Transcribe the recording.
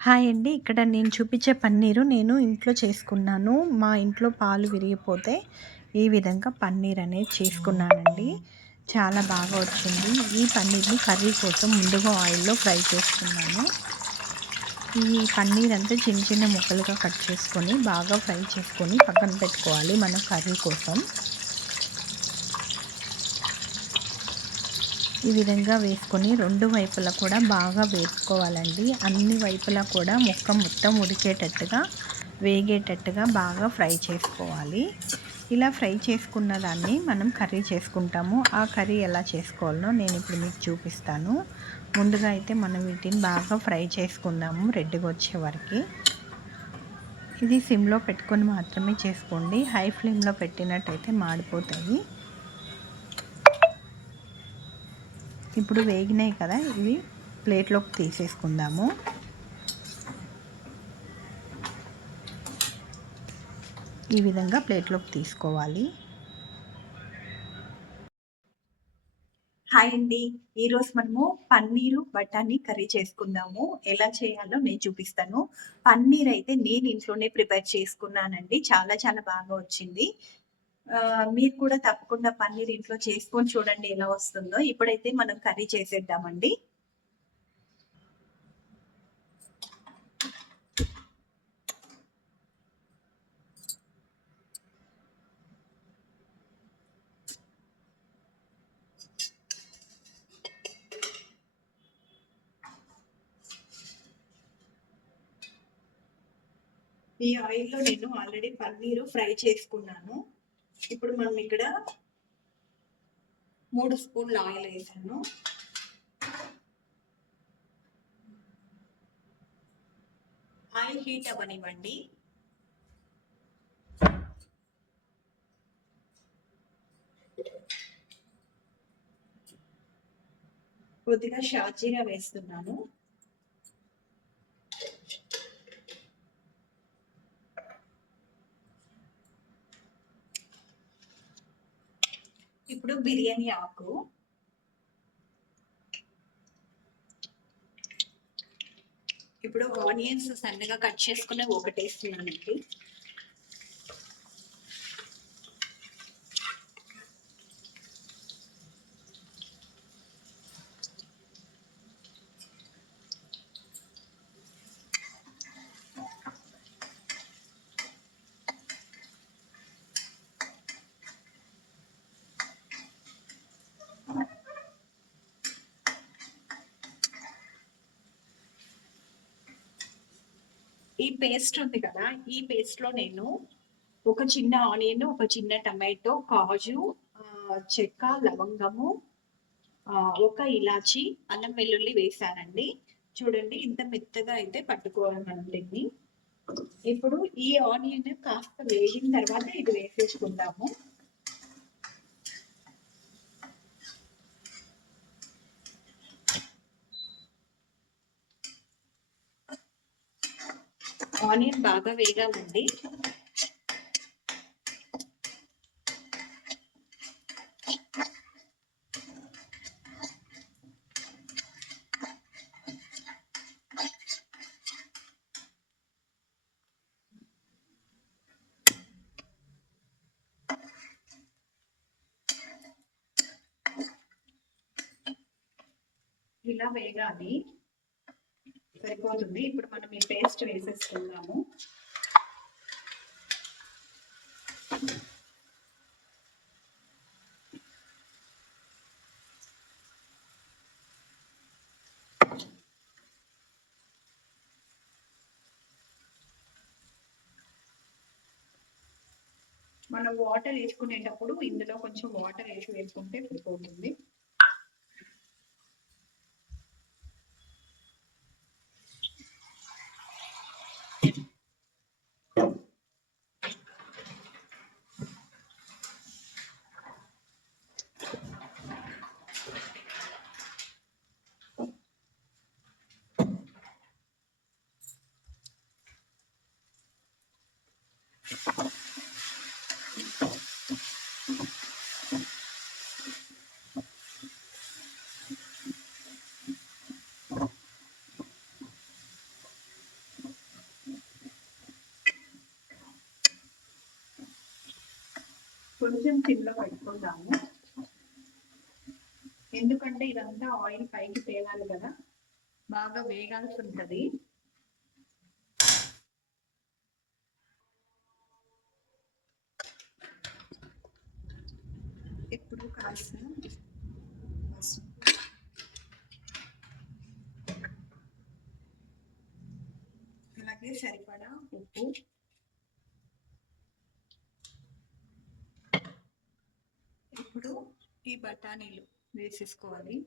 హాయ్ అండి. ఇక్కడ నేను చూపించే పన్నీరు నేను ఇంట్లో చేసుకున్నాను. మా ఇంట్లో పాలు విరిగిపోతే ఈ విధంగా పన్నీర్ అనేది చేసుకున్నానండి. చాలా బాగా వచ్చింది. ఈ పన్నీర్‌ని కర్రీ కోసం ముందుగా ఆయిల్‌లో ఫ్రై చేసుకున్నాను. ఈ పన్నీర్ అంతా చిన్న చిన్న ముక్కలుగా కట్ చేసుకొని బాగా ఫ్రై చేసుకొని పక్కన పెట్టుకోవాలి మనం కర్రీ కోసం. ఈ విధంగా వేసుకొని రెండు వైపులా కూడా బాగా వేపుకోవాలండి. అన్ని వైపులా కూడా ముక్క మొత్తం ఉడికేటట్టుగా వేగేటట్టుగా బాగా ఫ్రై చేసుకోవాలి. ఇలా ఫ్రై చేసుకున్న దాన్ని మనం కర్రీ చేసుకుంటాము. ఆ కర్రీ ఎలా చేసుకోవాలో నేను ఇప్పుడు మీకు చూపిస్తాను. ముందుగా అయితే మనం వీటిని బాగా ఫ్రై చేసుకుందాము రెడ్‌గా వచ్చే వరకి. ఇది సిమ్‌లో పెట్టుకొని మాత్రమే చేసుకోండి. హై ఫ్లేమ్‌లో పెట్టినట్టయితే మాడిపోతాయి. ఇప్పుడు వేగినాయి కదా, ఇవి ప్లేట్లోకి తీసేసుకుందాము. ఈ విధంగా ప్లేట్లోకి తీసుకోవాలి. హాయ్ అండి. ఈరోజు మనము పన్నీరు బఠానీ కర్రీ చేసుకుందాము. ఎలా చేయాలో నేను చూపిస్తాను. పన్నీర్ అయితే నేను ఇంట్లోనే ప్రిపేర్ చేసుకున్నానండి. చాలా చాలా బాగా వచ్చింది. మీరు కూడా తప్పకుండా పన్నీర్ ఇంట్లో చేసుకొని చూడండి ఎలా వస్తుందో. ఇప్పుడైతే మనం కర్రీ చేసేద్దామండి. ఈ ఆయిల్‌లో నేను ఆల్రెడీ పన్నీరు ఫ్రై చేసుకున్నాను. ఇప్పుడు మనం ఇక్కడ 3 స్పూన్ల ఆయిల్ వేసాను. ఆయిల్ హీట్ అవ్వనివ్వండి. కొద్దిగా షాజీరా వేస్తున్నాను. ఇప్పుడు బిర్యానీ ఆకు, ఇప్పుడు ఆనియన్స్ సన్నగా కట్ చేసుకుని ఒకటేస్తున్నానండి. ఈ పేస్ట్ ఉంది కదా, ఈ పేస్ట్ లో నేను ఒక చిన్న ఆనియన్, ఒక చిన్న టమాటో, కాజు, చెక్క, లవంగము, ఒక ఇలాచి, అల్లం వెల్లుల్లి వేసానండి. చూడండి ఇంత మెత్తగా అయితే పట్టుకోవాలి మనం దీన్ని. ఇప్పుడు ఈ ఆనియన్ కాస్త వేగిన తర్వాత ఇది వేసేసుకుందాము. ఆనియన్ బాగా వేగాలండి. ఇలా వేగాలి, సరిపోతుంది. ఇప్పుడు మనం ఈ పేస్ట్ వేసేసుకుందాము. మనం వాటర్ వేసుకునేటప్పుడు ఇందులో కొంచెం వాటర్ వేసుకుంటే సరిపోతుంది. కొంచెం సిమ్లో పెట్టుకుందాము, ఎందుకంటే ఇదంతా ఆయిల్ పైకి తేలాలి కదా, బాగా వేగాల్సి ఉంటుంది. ఇప్పుడు కాస్త పసుపు, అలాగే సరిపడా ఉప్పు, ఇప్పుడు ఈ బఠానీలు వేసేసుకోవాలి.